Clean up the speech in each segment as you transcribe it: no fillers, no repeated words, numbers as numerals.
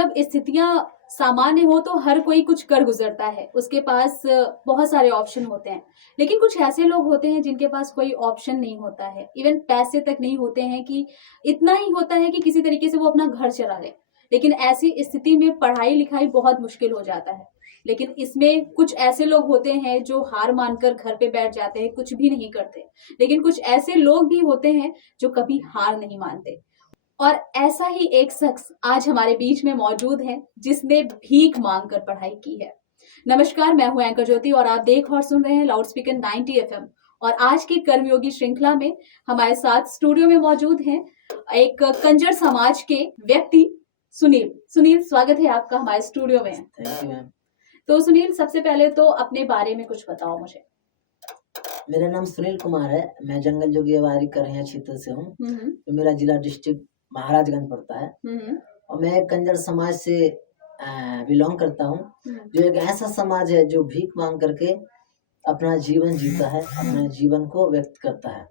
जब स्थितियां सामान्य हो तो हर कोई कुछ कर गुजरता है, उसके पास बहुत सारे ऑप्शन होते हैं। लेकिन कुछ ऐसे लोग होते हैं जिनके पास कोई ऑप्शन नहीं होता है, इवन पैसे तक नहीं होते हैं, कि इतना ही होता है कि किसी तरीके से वो अपना घर चला ले। लेकिन ऐसी स्थिति में पढ़ाई लिखाई बहुत मुश्किल हो जाता है। लेकिन इसमें कुछ ऐसे लोग होते हैं जो हार मानकर घर पे बैठ जाते हैं, कुछ भी नहीं करते। लेकिन कुछ ऐसे लोग भी होते हैं जो कभी हार नहीं मानते। और ऐसा ही एक शख्स आज हमारे बीच में मौजूद है जिसने भीख मांगकर पढ़ाई की है। नमस्कार, मैं हूं एंकर ज्योति और आप देख और सुन रहे हैं लाउड स्पीकर 90 FM। और आज की कर्मयोगी श्रृंखला में हमारे साथ स्टूडियो में मौजूद हैं एक कंजर समाज के व्यक्ति सुनील। सुनील, स्वागत है आपका हमारे स्टूडियो में। Thank you ma'am. तो सुनील, सबसे पहले तो अपने बारे में कुछ बताओ मुझे। मेरा नाम सुनील कुमार है। मैं जंगल जोगियावारी करैया क्षेत्र से हूँ। तो मेरा जिला डिस्ट्रिक्ट महाराजगंज पड़ता है। और मैं कंजर समाज से बिलोंग करता हूँ, जो एक ऐसा समाज है जो भीख मांग करके अपना जीवन जीता है, अपने जीवन को व्यक्त करता है।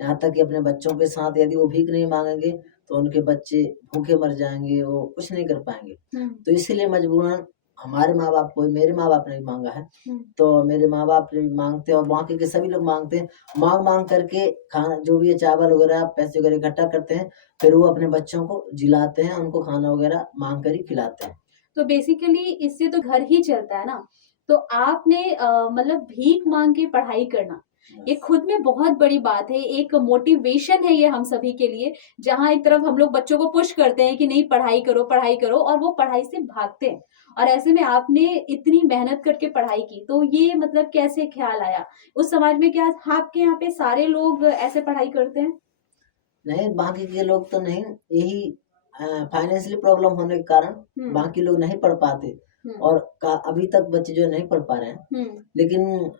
यहाँ तक कि अपने बच्चों के साथ यदि वो भीख नहीं मांगेंगे तो उनके बच्चे भूखे मर जाएंगे, वो कुछ नहीं कर पाएंगे। तो इसीलिए मजबूरन हमारे माँ बाप को, मेरे माँ बाप ने भी मांगा है, तो मेरे माँ बाप भी मांगते हैं और बाकी के सभी लोग मांगते हैं। मांग करके खाना, जो भी है चावल वगैरह पैसे वगैरह इकट्ठा करते हैं, फिर वो अपने बच्चों को जिलाते हैं, उनको खाना वगैरह मांग कर ही खिलाते हैं। तो बेसिकली इससे तो घर ही चलता है ना। तो आपने मतलब भीख मांग के पढ़ाई करना, ये खुद में बहुत बड़ी बात है, एक मोटिवेशन है ये हम सभी के लिए। जहां एक तरफ हम लोग बच्चों को पुश करते हैं कि नहीं पढ़ाई करो, और वो पढ़ाई से भागते हैं। और ऐसे में आपने इतनी मेहनत करके पढ़ाई की, तो ये मतलब कैसे ख्याल आया उस समाज में? क्या आपके यहाँ पे सारे लोग ऐसे पढ़ाई करते हैं? नहीं, बाकी के लोग तो नहीं, यही फाइनेंशियली प्रॉब्लम होने के कारण बाकी लोग नहीं पढ़ पाते और अभी तक बच्चे जो नहीं पढ़ पा रहे हैं। लेकिन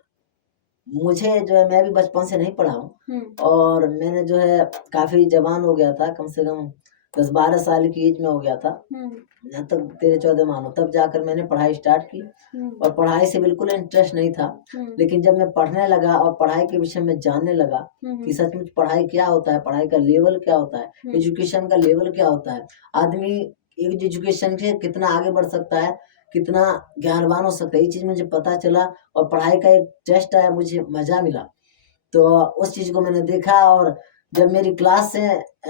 मुझे जो है, मैं भी बचपन से नहीं पढ़ा हूँ और मैंने जो है काफी जवान हो गया था, कम से कम 10-12 साल की एज में हो गया था, जहाँ तक 13-14 मानो, तब जाकर मैंने पढ़ाई स्टार्ट की। और पढ़ाई से बिल्कुल इंटरेस्ट नहीं था, लेकिन जब मैं पढ़ने लगा और पढ़ाई के विषय में जानने लगा कि सचमुच पढ़ाई क्या होता है, पढ़ाई का लेवल क्या होता है, एजुकेशन का लेवल क्या होता है, आदमी एक एजुकेशन से कितना आगे बढ़ सकता है, कितना ज्ञानवान हो सकता है, ये चीज मुझे पता चला। और पढ़ाई का एक टेस्ट आया, मुझे मजा मिला, तो उस चीज को मैंने देखा। और जब मेरी क्लास से,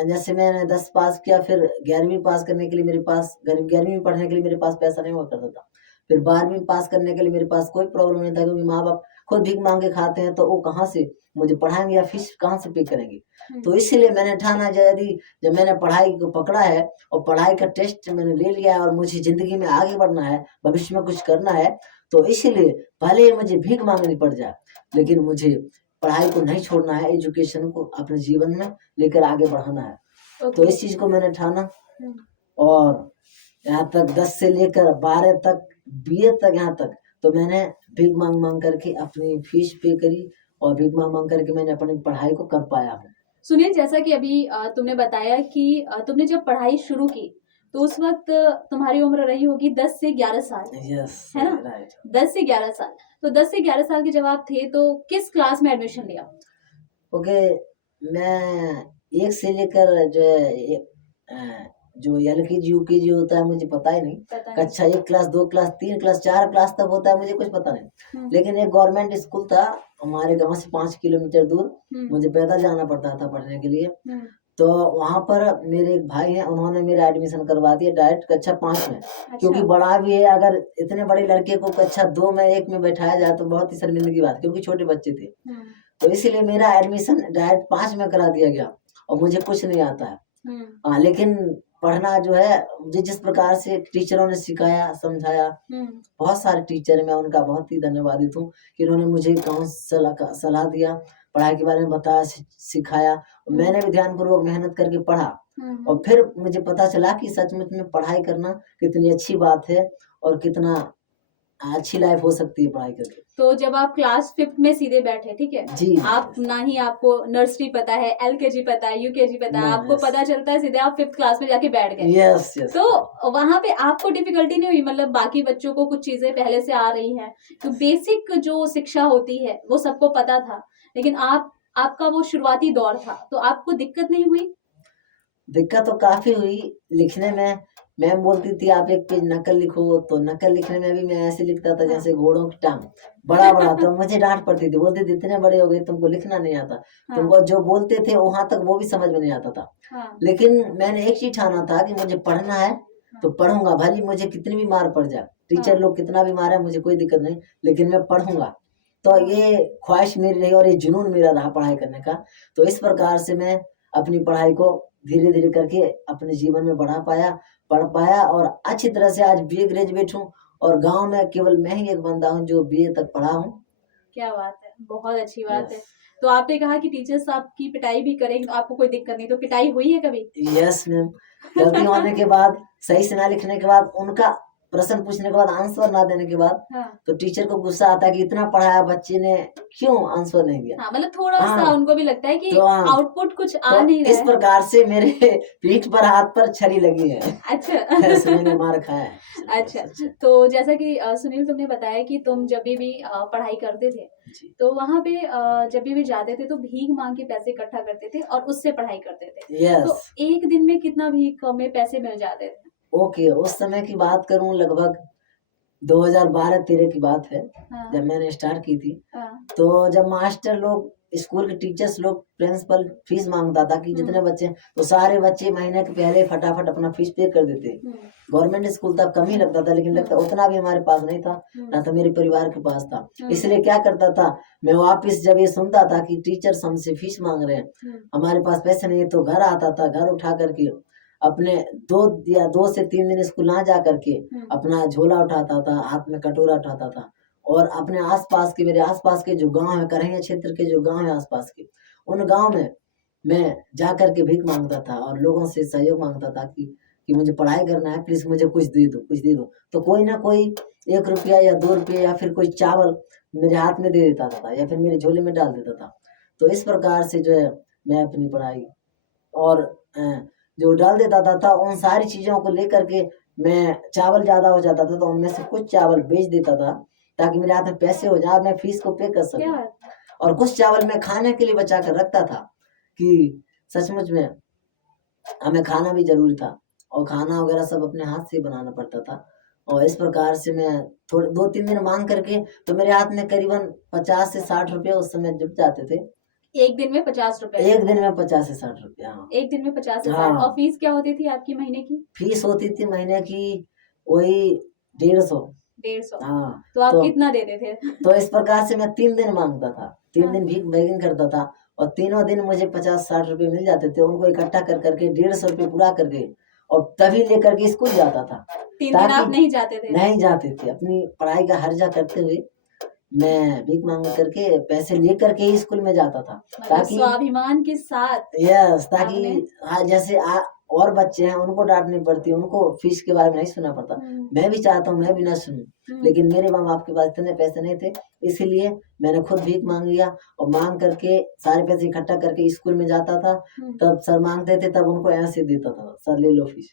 जैसे मैंने 10 पास किया, फिर 11वीं पास करने के लिए मेरे पास, 11वीं में पढ़ने के लिए मेरे पास पैसा नहीं हुआ करता था। फिर 12वीं पास करने के लिए मेरे पास कोई प्रॉब्लम नहीं था, क्योंकि माँ बाप खुद भीख मांग के खाते हैं, तो वो कहाँ से मुझे पढ़ाएंगे या फीस कहाँ से पे करेंगे। तो इसीलिए मैंने ठाना, यदि जब मैंने पढ़ाई को पकड़ा है और पढ़ाई का टेस्ट मैंने ले लिया है और मुझे जिंदगी में आगे बढ़ना है, भविष्य में कुछ करना है, तो इसीलिए भले मुझे भीख मांगनी पड़ जाए, लेकिन मुझे पढ़ाई को नहीं छोड़ना है, एजुकेशन को अपने जीवन में लेकर आगे बढ़ाना है। तो इस चीज को मैंने ठाना और यहाँ तक 10 से लेकर 12 तक, BA तक, यहाँ तक तो मैंने भीख मांग करके अपनी फीस पे करी और भीख मांग करके मैंने अपनी पढ़ाई को कर पाया हूँ। सुनील, जैसा कि अभी तुमने बताया कि तुमने जब पढ़ाई शुरू की तो उस वक्त तुम्हारी उम्र रही होगी 10 से 11 साल, है ना? राइट। 10 से 11 साल। तो 10 से 11 साल के जब आप थे तो किस क्लास में एडमिशन लिया? ओके, मैं 1 से लेकर जो है, जो LKG UKG होता है मुझे पता ही नहीं, कक्षा 1 क्लास 2 क्लास 3 क्लास 4 क्लास तक होता है, मुझे कुछ पता नहीं। लेकिन एक गवर्नमेंट स्कूल था हमारे गांव से 5 किलोमीटर दूर, मुझे पैदल जाना पड़ता था पढ़ने के लिए। तो वहां पर मेरे एक भाई हैं, उन्होंने मेरा एडमिशन करवा दिया डायरेक्ट कक्षा 5 में। अच्छा। क्योंकि बड़ा भी है, अगर इतने बड़े लड़के को कक्षा 2 में 1 में बैठाया जाए तो बहुत ही शर्मिंदगी की बात, क्योंकि छोटे बच्चे थे। तो इसीलिए मेरा एडमिशन डायरेक्ट 5 में करा दिया गया और मुझे कुछ नहीं आता है। लेकिन पढ़ना जो है, मुझे जिस प्रकार से टीचरों ने सिखाया, समझाया, बहुत सारे टीचर, मैं उनका बहुत ही धन्यवादित हूँ कि उन्होंने मुझे सलाह दिया, पढ़ाई के बारे में बताया, सिखाया। मैंने भी ध्यानपूर्वक मेहनत करके पढ़ा और फिर मुझे पता चला कि सचमुच में पढ़ाई करना कितनी अच्छी बात है और कितना अच्छी लाइफ हो सकती है पढ़ाई करके। तो जब आप क्लास 5 में सीधे बैठे, ठीक है जी, आप ना ही आपको नर्सरी पता है, LKG पता है, UKG पता है, आपको पता चलता है सीधे आप 5th क्लास में जाके बैठ गए। यस। तो वहां पे आपको डिफिकल्टी नहीं हुई? मतलब बाकी बच्चों को कुछ चीजें पहले से आ रही हैं, तो बेसिक जो शिक्षा होती है वो सबको पता था, लेकिन आपका वो शुरुआती दौर था, तो आपको दिक्कत नहीं हुई? दिक्कत तो काफी हुई लिखने में, मैम बोलती थी आप एक पेज नकल लिखो, तो नकल लिखने में भी मैं ऐसे लिखता था जैसे घोड़ों की टांग, बड़ा बड़ा। तो मुझे डांट पड़ती थी, बोलती थी इतने बड़े हो गए तुमको लिखना नहीं आता। तुमको जो बोलते थे वहां तक वो भी समझ में नहीं आता था। लेकिन मैंने एक चीज ठाना था कि मुझे पढ़ना है तो पढ़ूंगा, भले मुझे कितनी भी मार पड़ जाए, टीचर लोग कितना भी मारे मुझे कोई दिक्कत नहीं, लेकिन मैं पढ़ूंगा। तो ये ख्वाहिश मेरी रही और ये जुनून मेरा रहा पढ़ाई करने का। तो इस प्रकार से मैं अपनी पढ़ाई को धीरे धीरे करके अपने जीवन में बढ़ा पाया, पढ़ पाया, और अच्छी तरह से आज बीए ग्रेजुएट हूँ। और गांव में केवल मैं ही एक बंदा हूँ जो बीए तक पढ़ा हूँ। क्या बात है, बहुत अच्छी बात है। तो आपने कहा कि टीचर्स आपकी पिटाई भी करेंगे, आपको कोई दिक्कत नहीं, तो पिटाई हुई है कभी? यस मैम, गलती होने के बाद, सही से ना लिखने के बाद, उनका प्रश्न पूछने के बाद आंसर ना देने के बाद, तो टीचर को गुस्सा आता है कि इतना पढ़ाया बच्चे ने क्यों आंसर नहीं दिया। मतलब थोड़ा सा उनको भी लगता है कि तो आउटपुट कुछ आ नहीं रहा है। इस प्रकार से मेरे पीठ पर हाथ पर छड़ी लगी है। अच्छा। ऐसे मैंने मार खाया है। अच्छा, तो जैसा कि सुनील तुमने बताया कि तुम जब भी पढ़ाई करते थे तो वहाँ पे जब भी जाते थे तो भीख मांग के पैसे इकट्ठा करते थे और उससे पढ़ाई करते थे। तो एक दिन में कितना भीख में पैसे मिल जाते थे? ओके, उस समय की बात करूं, लगभग 2012-13 की बात है। जब मैंने स्टार्ट की थी, तो जब मास्टर लोग, स्कूल के टीचर्स लोग, प्रिंसिपल फीस मांगता था कि जितने बच्चे, तो सारे बच्चे महीने के पहले फटाफट अपना फीस पे कर देते। गवर्नमेंट स्कूल तब कम ही लगता था, लेकिन लगता उतना भी हमारे पास नहीं था, ना तो मेरे परिवार के पास था। इसलिए क्या करता था मैं, वापिस जब ये सुनता था कि टीचर्स हमसे फीस मांग रहे हैं, हमारे पास पैसे नहीं है, तो घर आता था, घर उठा करके अपने 2 से 3 दिन स्कूल ना जा करके अपना झोला उठाता था, हाथ में कटोरा उठाता था, और अपने आसपास के, मेरे आसपास के जो गांव है, करहिया क्षेत्र के जो गांव है आसपास के, उन गांव में मैं जा करके भीख मांगता था और लोगों से सहयोग मांगता था कि मुझे पढ़ाई करना है, प्लीज मुझे कुछ दे दो, कुछ दे दो। तो कोई ना कोई 1 रुपया या 2 रुपये या फिर कोई चावल मेरे हाथ में दे देता था या फिर मेरे झोले में डाल देता था। तो इस प्रकार से जो है मैं अपनी पढ़ाई, और जो डाल देता था उन सारी चीजों को लेकर के, मैं चावल ज्यादा हो जाता था तो उनमें से कुछ चावल बेच देता था ताकि मेरे हाथ में पैसे हो जाए, मैं फीस को पे कर सकूं। और कुछ चावल मैं खाने के लिए बचा कर रखता था कि सचमुच में हमें खाना भी जरूरी था, और खाना वगैरह सब अपने हाथ से बनाना पड़ता था। और इस प्रकार से मैं थोड़े 2-3 दिन मांग करके, तो मेरे हाथ में करीबन 50 से 60 रुपये उस समय जुट जाते थे। एक दिन में 50 रुपए? एक दिन में 50 से 60 रुपया। हाँ, एक दिन में 50 से 60। और फीस क्या होती थी आपकी महीने की? फीस होती थी महीने की वही 150। 150? हाँ। तो आप कितना देते थे? तो इस प्रकार से मैं 3 दिन मांगता था, 3 दिन भीख बैगिंग करता था, और तीनों दिन मुझे 50-60 रुपए मिल जाते थे। उनको इकट्ठा कर करके 150 रुपये पूरा करके, और तभी लेकर के स्कूल जाता था। 3 दिन आप नहीं जाते थे? नहीं जाते थे, अपनी पढ़ाई का हर्जा करते हुए मैं भीख मांग करके पैसे लेकर के ही स्कूल में जाता था, ताकि स्वाभिमान के साथ। यस, ताकि जैसे और बच्चे हैं उनको डांट नहीं पड़ती, उनको फीस के बारे में नहीं सुनना पड़ता। मैं भी चाहता हूँ मैं भी ना सुनूं, लेकिन मेरे माँ बाप के पास इतने पैसे नहीं थे, इसीलिए मैंने खुद भीख मांग लिया, और मांग करके सारे पैसे इकट्ठा करके स्कूल में जाता था। तब सर मांगते थे, तब उनको ऐसे देता था, सर ले लो फीस।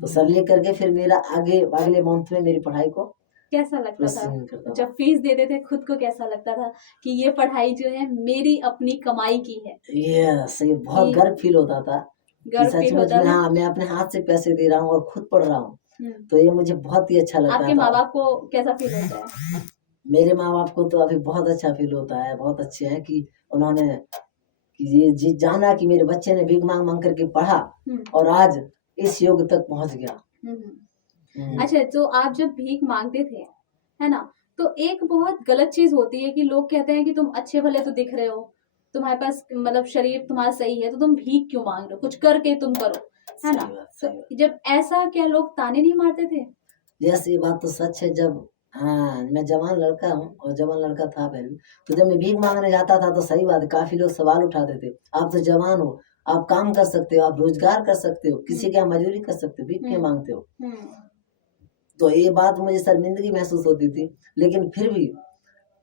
तो सर ले करके फिर मेरा अगले मंथ में मेरी पढ़ाई को कैसा लगता था जब फीस देते थे? खुद को कैसा लगता था कि ये पढ़ाई जो है मेरी अपनी कमाई की है? यस, ये बहुत गर्व फील होता था, सचमुच में हाँ, मैं अपने हाथ से पैसे दे रहा हूँ और खुद पढ़ रहा हूँ, तो ये मुझे बहुत ही अच्छा लगता है। आपके माँ बाप को कैसा फील होता है? मेरे माँ बाप को तो अभी बहुत अच्छा फील होता है, बहुत अच्छे हैं कि उन्होंने ये जाना कि मेरे बच्चे ने भीख मांग मांग करके पढ़ा और आज इस योग तक पहुंच गया। अच्छा, तो आप जब भीख मांगते थे, है ना, तो एक बहुत गलत चीज होती है कि लोग कहते हैं कि तुम अच्छे भले तो दिख रहे हो, तुम्हारे पास मतलब शरीर तुम्हारा सही है, तो तुम भीख क्यों मांग रहे हो, कुछ करके तुम करो, है ना। तो जब ऐसा, क्या लोग ताने नहीं मारते थे? यस, ये बात तो सच है। जब मैं जवान लड़का हूँ और जवान लड़का था पहले, तो जब मैं भीख मांगने जाता था तो सही बात है, काफी लोग सवाल उठाते थे, आप तो जवान हो, आप काम कर सकते हो, आप रोजगार कर सकते हो, किसी के यहाँ मजदूरी कर सकते हो, भीख क्यों मांगते हो। तो ये बात मुझे शर्मिंदगी महसूस होती थी, लेकिन फिर भी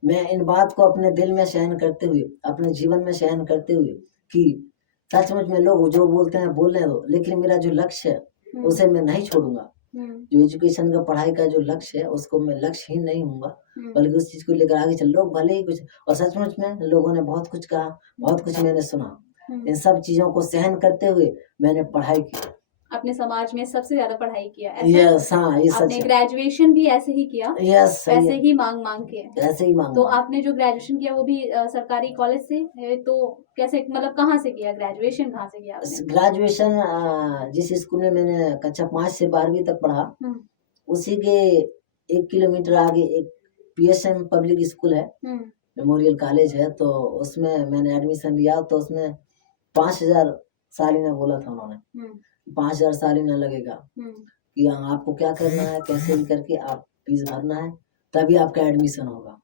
मैं इन बात को अपने दिल में सहन करते हुए, अपने जीवन में सहन करते हुए कि सचमुच में लोग जो बोलते हैं बोलने दो, लेकिन मेरा जो लक्ष्य है उसे मैं नहीं छोड़ूंगा। जो एजुकेशन का, पढ़ाई का जो लक्ष्य है उसको मैं लक्ष्यहीन नहीं हूँगा, बल्कि उस चीज को लेकर आगे चल। लोग भले ही कुछ, और सचमुच में लोगों ने बहुत कुछ कहा, बहुत कुछ मैंने सुना, इन सब चीजों को सहन करते हुए मैंने पढ़ाई की, अपने समाज में सबसे ज्यादा पढ़ाई किया ऐसा? यस, हाँ ये सच आपने है। ग्रेजुएशन भी ऐसे ही किया? यस, सही ऐसे है। ही मांग मांग के? ऐसे ही तो मांगा। आपने जो ग्रेजुएशन किया वो भी सरकारी कॉलेज से है, तो कैसे, मतलब कहाँ से किया ग्रेजुएशन, कहाँ से किया आपने? ग्रेजुएशन जिस स्कूल में मैंने कक्षा 5 से 12वीं तक पढ़ा, उसी के 1 किलोमीटर आगे एक PSM पब्लिक स्कूल है, मेमोरियल कॉलेज है, तो उसमें मैंने एडमिशन लिया। तो उसमें 5,000 सालाना बोला था उन्होंने, 5,000 सालाना लगेगा कि हाँ आपको क्या करना है, कैसे भी करके आप फीस भरना है, तभी आपका एडमिशन होगा।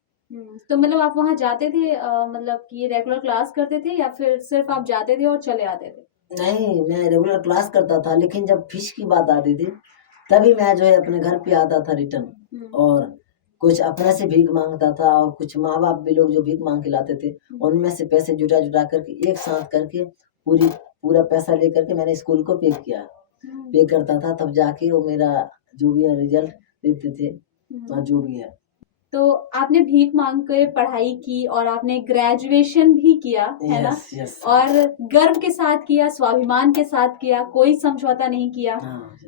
तो मतलब आप वहाँ जाते थे, मतलब कि रेगुलर क्लास करते थे या फिर सिर्फ आप जाते थे और चले आते थे? नहीं, मैं रेगुलर क्लास करता था, लेकिन जब फीस की बात आती थी तभी मैं जो है अपने घर पे आता था रिटर्न, और कुछ अपने से भीख मांगता था, और कुछ माँ बाप भी लोग जो भीख मांग के लाते थे, उनमें से पैसे जुटा जुटा करके एक साथ करके पूरा पैसा लेकर के मैंने स्कूल को पे करता था, तब जाके वो मेरा जो भी है रिजल्ट देते थे, और जो भी है। तो आपने भीख मांग के पढ़ाई की और आपने ग्रेजुएशन भी किया, है ना? यस। और गर्व के साथ किया, स्वाभिमान के साथ किया, कोई समझौता नहीं किया,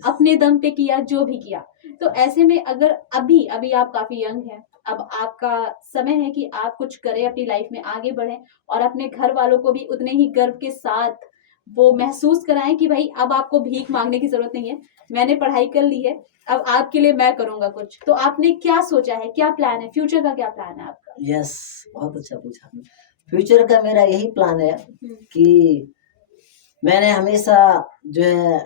अपने दम पे किया, जो भी किया। तो ऐसे में अगर अभी आप काफी यंग हैं, अब आपका समय है कि आप कुछ करें, अपनी लाइफ में आगे बढ़ें और अपने घर वालों को भी उतने ही गर्व के साथ वो महसूस कराएं कि भाई अब आपको भीख मांगने की जरूरत नहीं है, मैंने पढ़ाई कर ली है, अब आपके लिए मैं करूंगा कुछ। तो आपने क्या सोचा है, क्या प्लान है, फ्यूचर का क्या प्लान है आपका? यस, बहुत अच्छा पूछा। फ्यूचर का मेरा यही प्लान है कि मैंने हमेशा जो है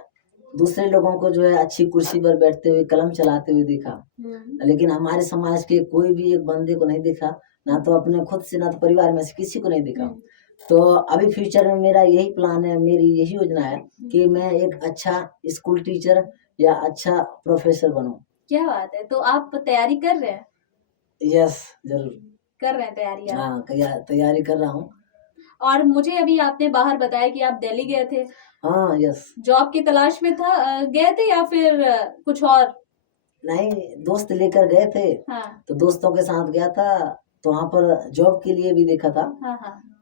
दूसरे लोगों को जो है अच्छी कुर्सी पर बैठते हुए कलम चलाते हुए देखा, लेकिन हमारे समाज के कोई भी एक बंदे को नहीं देखा, ना तो अपने खुद से, ना तो परिवार में से किसी को नहीं देखा। तो अभी फ्यूचर में मेरा यही प्लान है, मेरी यही योजना है कि मैं एक अच्छा स्कूल टीचर या अच्छा प्रोफेसर बनूं। क्या बात है! तो आप तैयारी कर रहे हैं? यस, जरूर कर रहे हैं तैयारी आप? हाँ, तैयारी कर रहा हूँ। और मुझे अभी आपने बाहर बताया कि आप दिल्ली गए थे। हाँ, यस। जॉब की तलाश में गए थे या फिर कुछ और? नहीं, दोस्त लेकर गए थे। हाँ। तो दोस्तों के साथ गया था, तो वहाँ पर जॉब के लिए भी देखा था।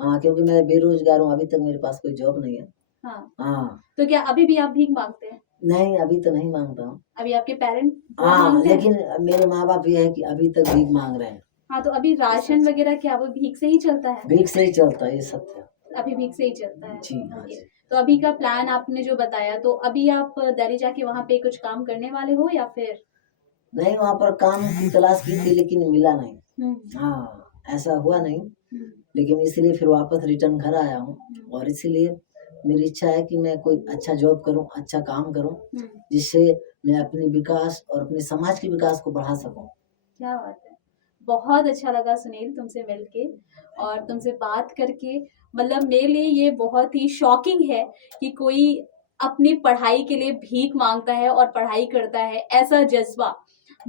हाँ, क्योंकि मैं बेरोजगार हूँ, अभी तक मेरे पास कोई जॉब नहीं है। हाँ। तो क्या अभी भी आप भीख मांगते हैं? नहीं, अभी तो नहीं मांगता हूँ। अभी आपके पेरेंट्स हाँ, लेकिन मेरे माँ बाप ये है कि अभी तक भीख मांग रहे हैं। हाँ, तो अभी राशन वगैरह क्या वो भीख से ही चलता है? भीख से ही चलता है, ये सत्य। अभी भीख से ही चलता है जी, हाँ जी। तो अभी का प्लान आपने जो बताया, तो अभी आप दिल्ली जाके वहाँ पे कुछ काम करने वाले हो या फिर? नहीं, वहाँ पर काम की तलाश की थी लेकिन मिला नहीं। हाँ, ऐसा हुआ नहीं, लेकिन इसलिए फिर वापस रिटर्न घर आया हूँ, और इसीलिए मेरी इच्छा है कि मैं कोई अच्छा जॉब करूँ, अच्छा काम करूँ, जिससे मैं अपने विकास और अपने समाज के विकास को बढ़ा सकूँ। क्या बात है! बहुत अच्छा लगा सुनील तुमसे मिलके और तुमसे बात करके। मतलब मेरे लिए ये बहुत ही शॉकिंग है कि कोई अपनी पढ़ाई के लिए भीख मांगता है और पढ़ाई करता है, ऐसा जज्बा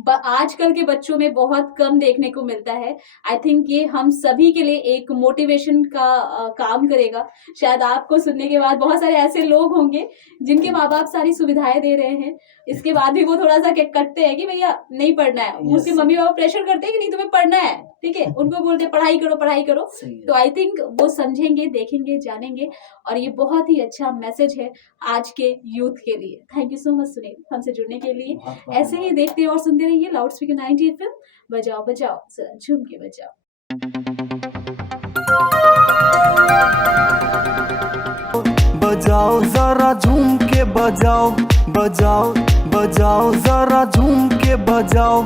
आजकल के बच्चों में बहुत कम देखने को मिलता है। आई थिंक ये हम सभी के लिए एक मोटिवेशन का काम करेगा। शायद आपको सुनने के बाद बहुत सारे ऐसे लोग होंगे जिनके माँ बाप सारी सुविधाएं दे रहे हैं, इसके बाद भी वो थोड़ा सा कटते हैं कि भैया नहीं पढ़ना है। उसके मम्मी पापा प्रेशर करते हैं कि नहीं तुम्हें पढ़ना है, ठीक है, उनको बोलते हैं पढ़ाई करो पढ़ाई करो। तो आई थिंक वो समझेंगे, देखेंगे, जानेंगे, और ये बहुत ही अच्छा मैसेज है आज के यूथ के लिए। Thank you so much Sunil हमसे जुड़ने के लिए। ऐसे ही देखते और सुनते रहिए लाउड स्पीकर 90 FM। बजाओ बजाओ जरा झूम के बजाओ। बजाओ जरा झूम के बजाओ, बजाओ बजाओ जरा झूम के बजाओ।